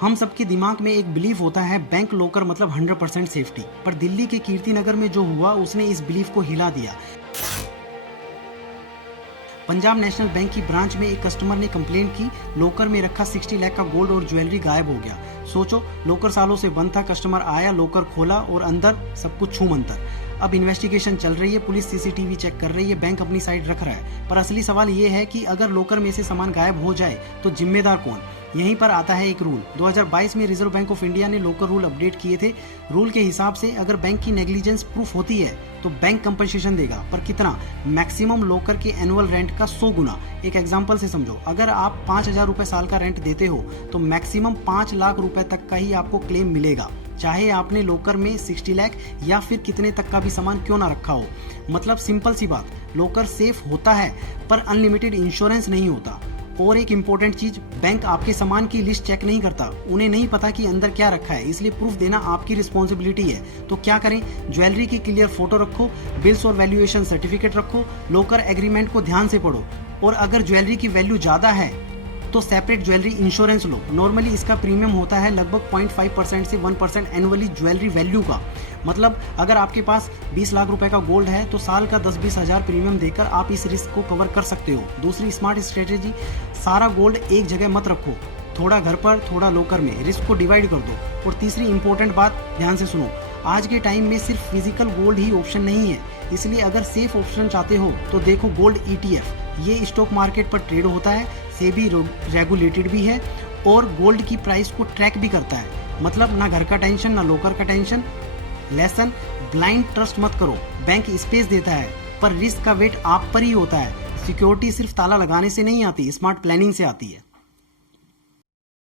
हम सबके दिमाग में एक बिलीफ होता है बैंक लॉकर मतलब 100% सेफ्टी, पर दिल्ली के कीर्ति नगर में जो हुआ उसने इस बिलीफ को हिला दिया। पंजाब नेशनल बैंक की ब्रांच में एक कस्टमर ने कंप्लेंट की, लॉकर में रखा 60 लाख का गोल्ड और ज्वेलरी गायब हो गया। सोचो, लॉकर सालों से बंद था, कस्टमर आया, लॉकर खोला और अंदर सब कुछ छू मंतर। अब इन्वेस्टिगेशन चल रही है, पुलिस सीसीटीवी चेक कर रही है, बैंक अपनी साइड रख रहा है, पर असली सवाल ये है कि अगर लॉकर में से सामान गायब हो जाए तो जिम्मेदार कौन। यहीं पर आता है एक रूल। 2022 में रिजर्व बैंक ऑफ इंडिया ने लॉकर रूल अपडेट किए थे। रूल के हिसाब से अगर बैंक की नेग्लिजेंस प्रूफ होती है तो बैंक कंपनसेशन देगा, पर कितना? मैक्सिमम लॉकर के एनुअल रेंट का 100 गुना। एक एग्जांपल से समझो, अगर आप 5,000 रुपए साल का रेंट देते हो तो मैक्सिमम 5 लाख रुपए तक का ही आपको क्लेम मिलेगा, चाहे आपने लॉकर में 60 लाख या फिर कितने तक का भी सामान क्यों ना रखा हो। मतलब सिंपल सी बात, लॉकर सेफ होता है पर अनलिमिटेड इंश्योरेंस नहीं होता। और एक इम्पोर्टेंट चीज, बैंक आपके सामान की लिस्ट चेक नहीं करता, उन्हें नहीं पता कि अंदर क्या रखा है, इसलिए प्रूफ देना आपकी रिस्पॉन्सिबिलिटी है। तो क्या करें? ज्वेलरी की क्लियर फोटो रखो, बिल्स और वैल्यूएशन सर्टिफिकेट रखो, लॉकर एग्रीमेंट को ध्यान से पढ़ो, और अगर ज्वेलरी की वैल्यू ज्यादा है तो सेपरेट ज्वेलरी इंश्योरेंस लो। नॉर्मली इसका प्रीमियम होता है लगभग 0.5% से 1% एनुअली ज्वेलरी वैल्यू का। मतलब अगर आपके पास 20 लाख रुपए का गोल्ड है तो साल का 10-20 हजार प्रीमियम देकर आप इस रिस्क को कवर कर सकते हो। दूसरी स्मार्ट स्ट्रेटेजी, सारा गोल्ड एक जगह मत रखो, थोड़ा घर पर, थोड़ा लॉकर में, रिस्क को डिवाइड कर दो। और तीसरी इंपॉर्टेंट बात ध्यान से सुनो, आज के टाइम में सिर्फ फिजिकल गोल्ड ही ऑप्शन नहीं है, इसलिए अगर सेफ ऑप्शन चाहते हो तो देखो गोल्ड ETF। ये स्टॉक मार्केट पर ट्रेड होता है, सेबी रेगुलेटेड भी है और गोल्ड की प्राइस को ट्रैक भी करता है। मतलब ना घर का टेंशन ना लॉकर का टेंशन। लेसन, ब्लाइंड ट्रस्ट मत करो। बैंक स्पेस देता है पर रिस्क का वेट आप पर ही होता है। सिक्योरिटी सिर्फ ताला लगाने से नहीं आती, स्मार्ट प्लानिंग से आती है।